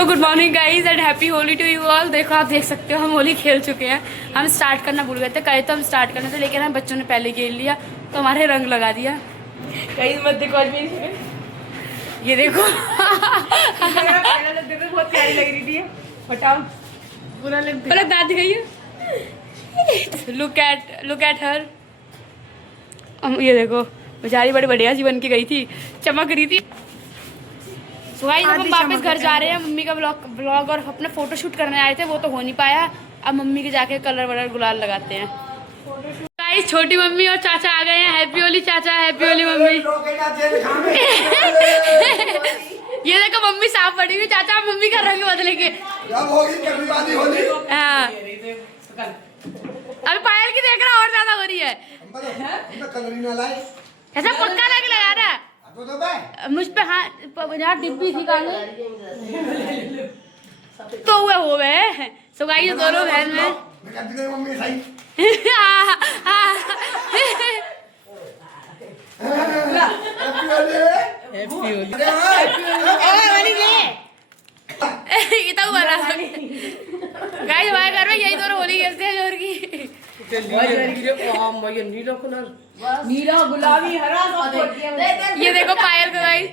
So good morning guys and happy Holi to you all. देखो आप देख सकते हो हम होली खेल चुके हैं। हम स्टार्ट करना भूल गए थे, कहे तो हम स्टार्ट करने थे लेकिन हम बच्चों ने पहले खेल लिया तो हमारे रंग लगा दिया। कहीं मत देखो आज मेरी, ये देखो बहुत प्यारी लग रही थी। बताओ बुरा लग दाद दिखाइए। Look at her. ये देखो बेचारी बड़ी बढ़िया सी बन के गई थी, चमक रही थी। तो गाइस हम वापस घर जा रहे हैं। मम्मी का ब्लॉग और अपना फोटो शूट करने आए थे, वो तो हो नहीं पाया। अब मम्मी के जाके कलर वलर गुलाल लगाते हैं। गाइस छोटी मम्मी और चाचा आ गए हैं। हैप्पी होली चाचा, हैप्पी होली मम्मी। ये देखो मम्मी साफ पड़ी हुई, चाचा आप मम्मी का रंग बदलेंगे। हाँ अभी पायल की देख रहा और ज्यादा हो रही है। ऐसा पक्का लगा रहा है मुझ पे। हाँ यहाँ डिब्बी थी काले तो हुए हो गए। सो गाइस दोनों बहन में इतना हुआ गाइस हमारे घर में यही दोनों होली खेलते हैं जोर की। नीला गुलाबी हरा ये देखो पायल को गाइस।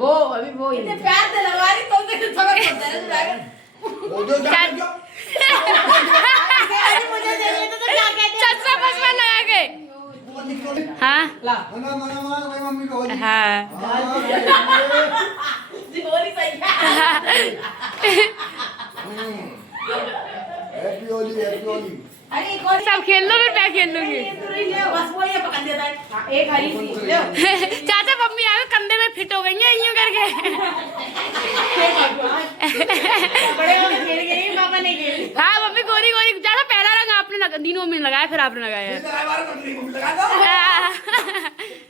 वो अभी वो प्यार से लगा रही तो चश्मा फसमा लगा के। हाँ हैप्पी होली, हैप्पी होली। सब खेल लो फिर मैं खेल लूंगी। चाचा मम्मी यहाँ कंधे में फिट हो गई है यूं करके। हाँ मम्मी गोरी गोरी ज्यादा पहला रंग आपने दिनों में लगाया फिर आपने लगाया।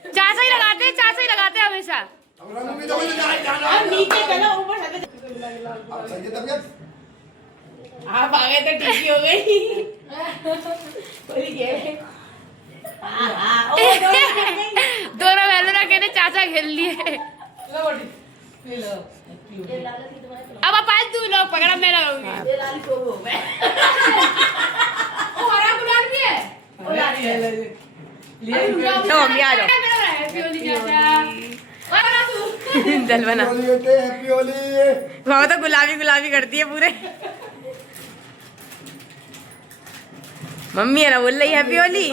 चाचा ही लगाते हैं हमेशा। आप आ गए तो ठीक हो गई। दोनों बहनों अकेले चाचा खेल लिए। अब आप आज तू लोग पकड़ा मैं लगाऊंगी। हरा गुलाल भी है तो मम्मी आ जाओ। जल बना वो तो गुलाबी गुलाबी करती है पूरे। मम्मी है ना बोल रही हैप्पी होली।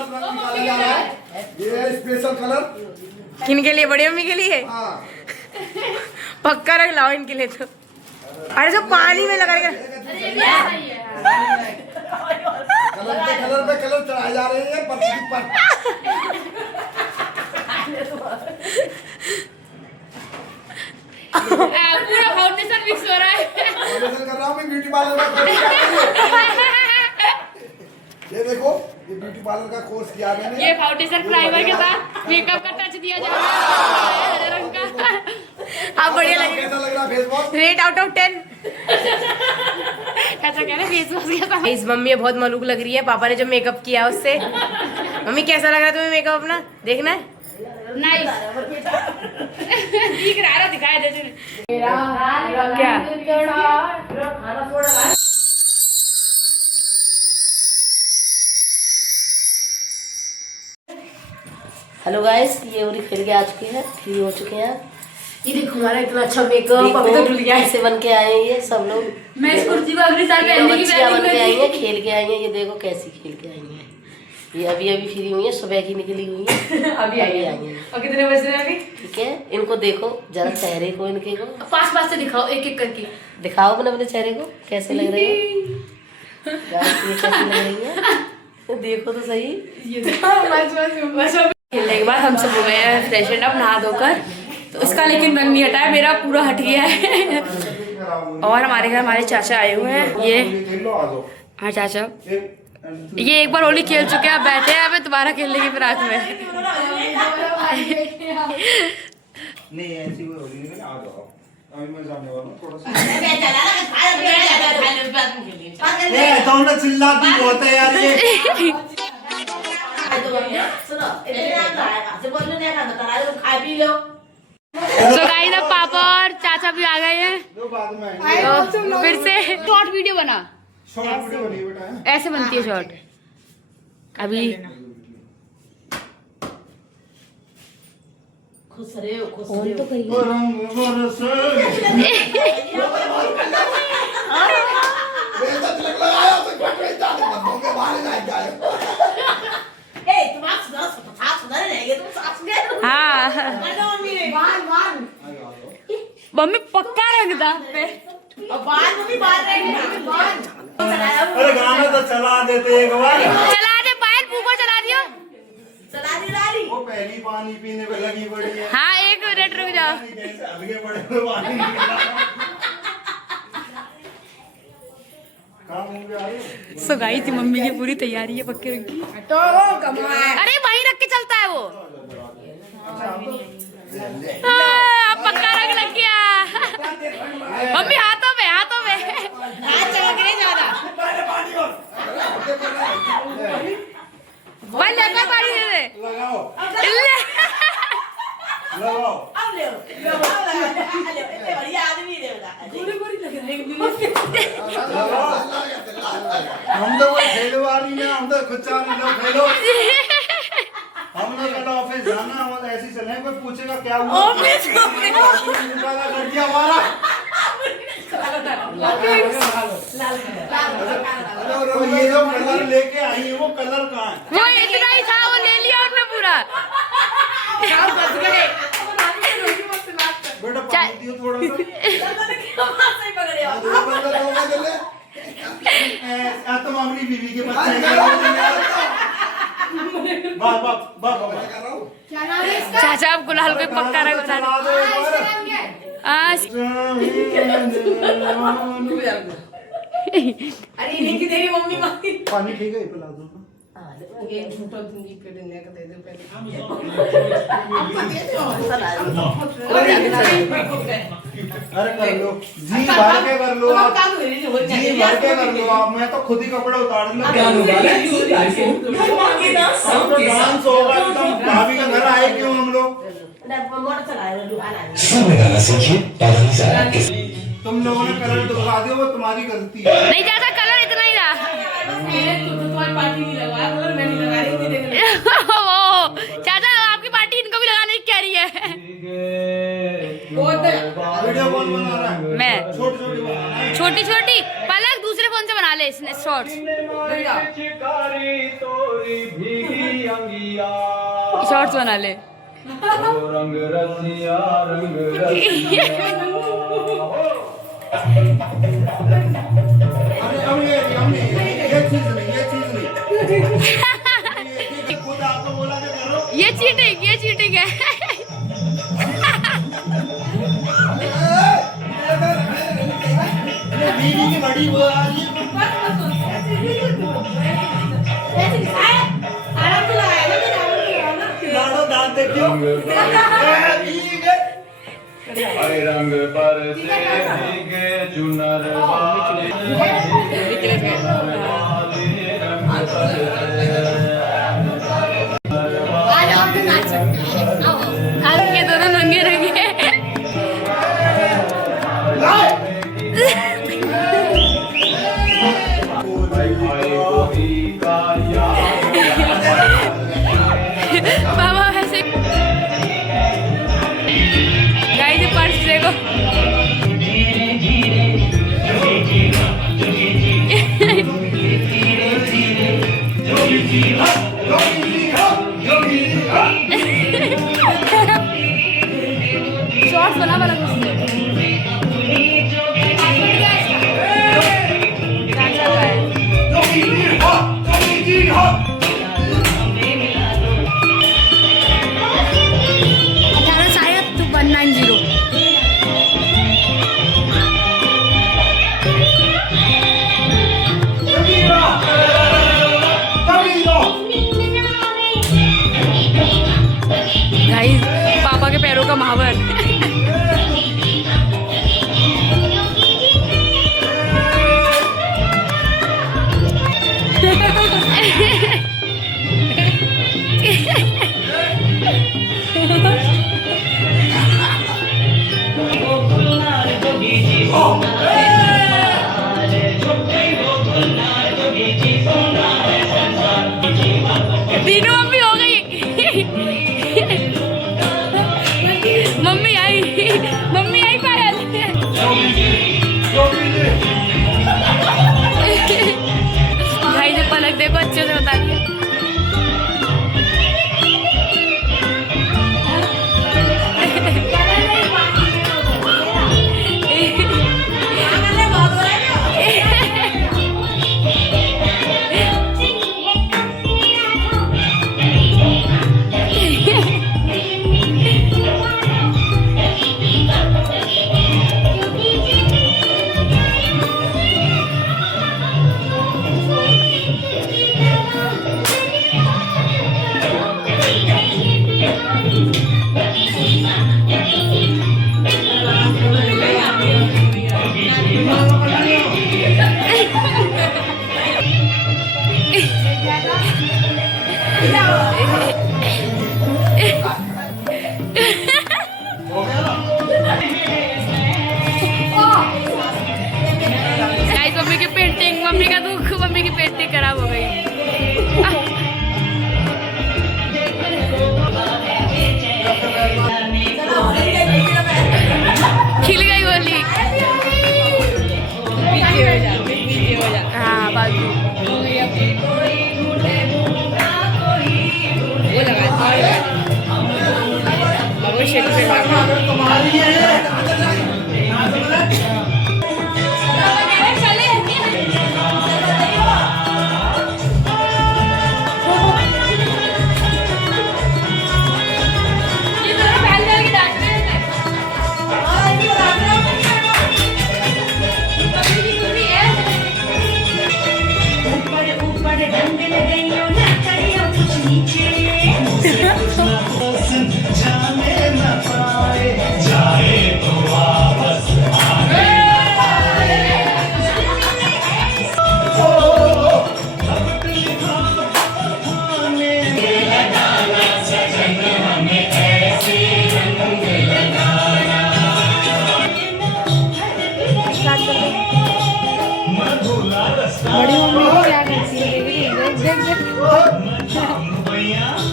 ये स्पेशल कलर किन के लिए? बड़ी मम्मी के लिए। पक्का रख लाओ इनके लिए तो। अरे जो पानी में लगा कलर पे कलर चढ़ाए जा रहे हैं पर पूरा फाउंडेशन मिक्स हो रहा है। फाउंडेशन कर रहा हूँ मैं ब्यूटी पार्लर में। ये देखो ये ब्यूटी पार्लर का कोर्स किया मैंने। ये फाउंडेशन प्राइमर के साथ मेकअप का टच दिया जा रहा है रंग का। आप बढ़िया लगे। कैसा लग रहा face wash? Rate out of 10। कैसा कह रहे फेस वॉश कैसा? इस मम्मी बहुत मलूक लग रही है, पापा ने जो मेकअप किया उससे। मम्मी कैसा लग रहा है तुम्हें मेकअप अपना? देखना है नाइस दिख रहा है, दिखाया दे क्या। हेलो गाइस, ये उरी खेल के आ चुके हैं, फ्री हो चुके हैं। ये देखो हमारा इतना अच्छा मेकअप अभी तो धुल गया। ऐसे बन के आए हैं ये सब लोग। मैं इस कुर्सी पर अगली साल पहनने की बच्चियां बन के आई हैं, खेल के आई हैं। ये देखो कैसी खेल के आई हैं। ये अभी फ्री हुई है, सुबह की निकली हुई है। अभी आई हैं। और कितने बजे हैं अभी? ठीक है, इनको देखो जरा चेहरे को इनके को पास से दिखाओ एक एक करके। दिखाओ अपने चेहरे को कैसे लग रहे हैं। ये कैसी लग रही है देखो तो सही। खेलने के बाद हम सब हो गए हैं फ्रेश एंड अप नहा धोकर। तो इसका लेकिन रंग नहीं हटा है, मेरा पूरा हट गया है। और हमारे घर हमारे चाचा आए हुए हैं। ये हाँ चाचा ये एक बार होली खेल चुके हैं, बैठे हैं अब दोबारा खेलने की फिराक में। नहीं ऐसी कोई होली नहीं, आ जाओ अभी मैं जाने वाला हूं थोड़ा सा। तो ना चिल्लाती बहुत है यार ये। तो गाइस अब पापा और चाचा अभी आ गए हैं दो बाद में आएंगे। तो फिर से शॉर्ट वीडियो बना, शॉर्ट वीडियो बनी बेटा। ऐसे बनती है शॉर्ट। अभी खुश रहे हो, खुश रहे हो। ओ रंग बरसे बेटा तिलक लगाया तो घट गई जाने बंदों के बाहर जाएगा। ए तुम आप सुना रहेंगे तुम सास में। हाँ मम्मी ने बाल मम्मी पक्का रंग दांत पे। बाल मम्मी बाल रहेंगे बाल। अरे गाना तो चला देते एक बार। चला दे पायल, पूको चला दियो। चला दी लाली। वो पहली पानी पीने पे लगी पड़ी है। हाँ 1 मिनट रुक जाओ। कैसे अलगे पड़े हुए पानी निकला। काम हो गया है। सो गाइस थी मम्मी की पूरी तैयारी है पक्के रंग की। तो कमाल। अरे वहीं रख के चलता है वो। अब पक्का रंग लग गया। मम्मी हाथों में, हाथों में हाथ चमक रहे ज्यादा। भाई लगा पानी दे दे। लगाओ ले। लगाओ। अब ले लो इतने बढ़िया आदमी रे हम तो कोई खेलवारी ना, हम तो खुद चार लोग खेलो। हम लोग कल ऑफिस जाना, हम ऐसे ही चले, कोई पूछेगा क्या हुआ ऑफिस निकाला कर दिया हमारा। तो ये जो कलर लेके आई है वो कलर कहाँ है? वो इतना ही था, वो ले लिया उन्होंने पूरा। बेटा पानी दियो थोड़ा सा। तुम अपनी बीवी के बच्चे चाचा अब गुलाल को पक्का रंग बता दे। आज अरे इनकी तेरी मम्मी मांगी पानी ठीक है पिला दो। ये झूठा तुम जी पे देने का दे दो पहले। अरे कर लो जी भर के कर लो आप, जी भर के कर लो आप। मैं तो खुद ही कपड़े उतार लूं। क्या डांस होगा एकदम। भाभी का घर आए क्यों हम लोग? तुम लोगों ने कलर दिखा दिया, वो तुम्हारी गलती है। नहीं जाता कलर इतना ही था। चाचा आपकी पार्टी इनको भी लगाने की कह रही है। वीडियो कौन बना रहा है? मैं। छोटी छोटी बनाना है। छोटी छोटी पलक दूसरे फोन से बना ले इसने शॉर्ट्स। शॉर्ट्स बना ले। रंग रसिया रंग रसिया। ये चीज नहीं खुद आपको बोला कि करो। ये चीटिंग है। बीवी की बड़ी वो आ रही है। लाडो दांत देखियो। हरे रंग पर से भीगे चुनर वाले ये दोनों नंगे रंगे। बाबा ऐसे गाइस पर्स देखो। शॉर्ट्स बना पापा के पैरों का महावर।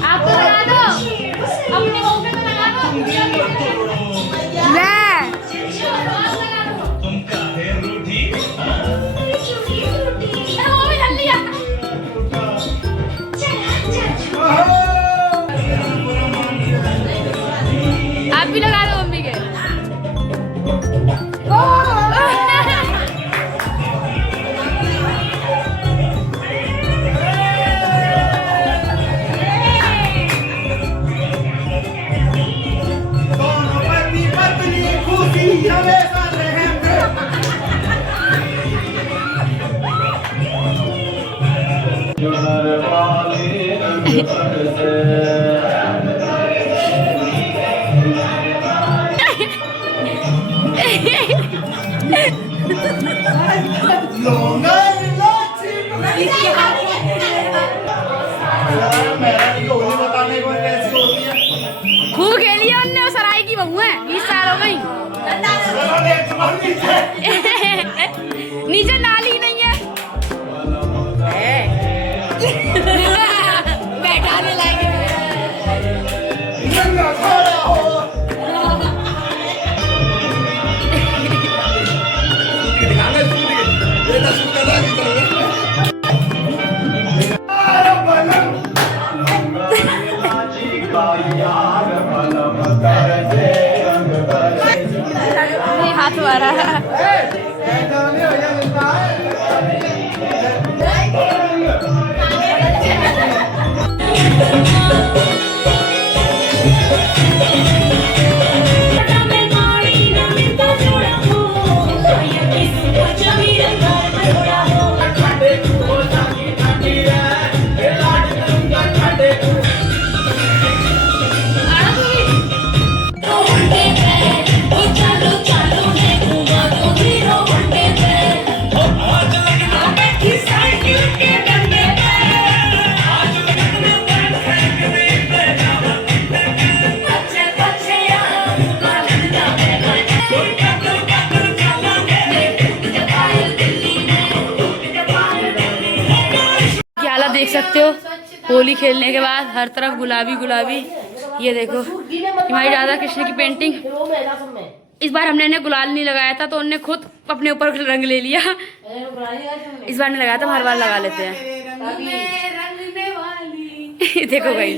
आपको लगा दो, अपने मौके पे लगा दो। वो भी जल्दी आ। आप भी लगा दो मम्मी के। चुनर वाले रंग बरसे खूब खेली है उनने, सराय की बहू है, 20 साल हो गई। नीचे नाली नहीं है। बैठाने लायक हाथ मारा। देख सकते हो होली खेलने के बाद हर तरफ गुलाबी गुलाबी। ये देखो हमारी राधा कृष्ण की पेंटिंग। इस बार हमने इन्हें गुलाल नहीं लगाया था तो उन्होंने खुद अपने ऊपर रंग ले लिया। इस बार नहीं लगाया था, हर बार लगा लेते हैं। देखो भाई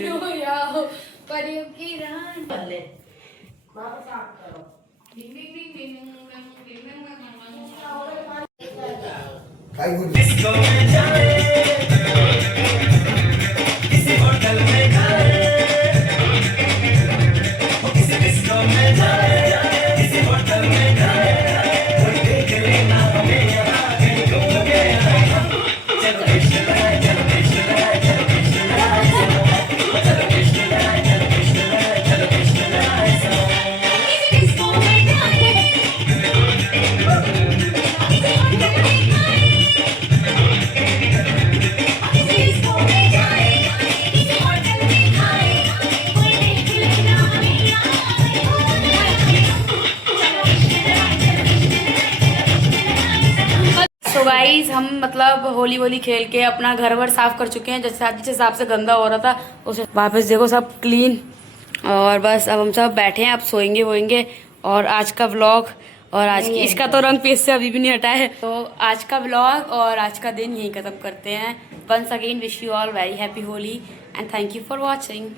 तो गाइस हम मतलब होली वोली खेल के अपना घर वर साफ कर चुके हैं। जैसे जिस हिसाब से गंदा हो रहा था उसे वापस देखो सब क्लीन। और बस अब हम सब बैठे हैं, अब सोएंगे वोएंगे। और आज का व्लॉग और आज की इसका तो रंग पेज से अभी भी नहीं हटा है। तो आज का व्लॉग और आज का दिन यहीं खत्म करते हैं। Once again wish you all very happy Holi and thank you for watching.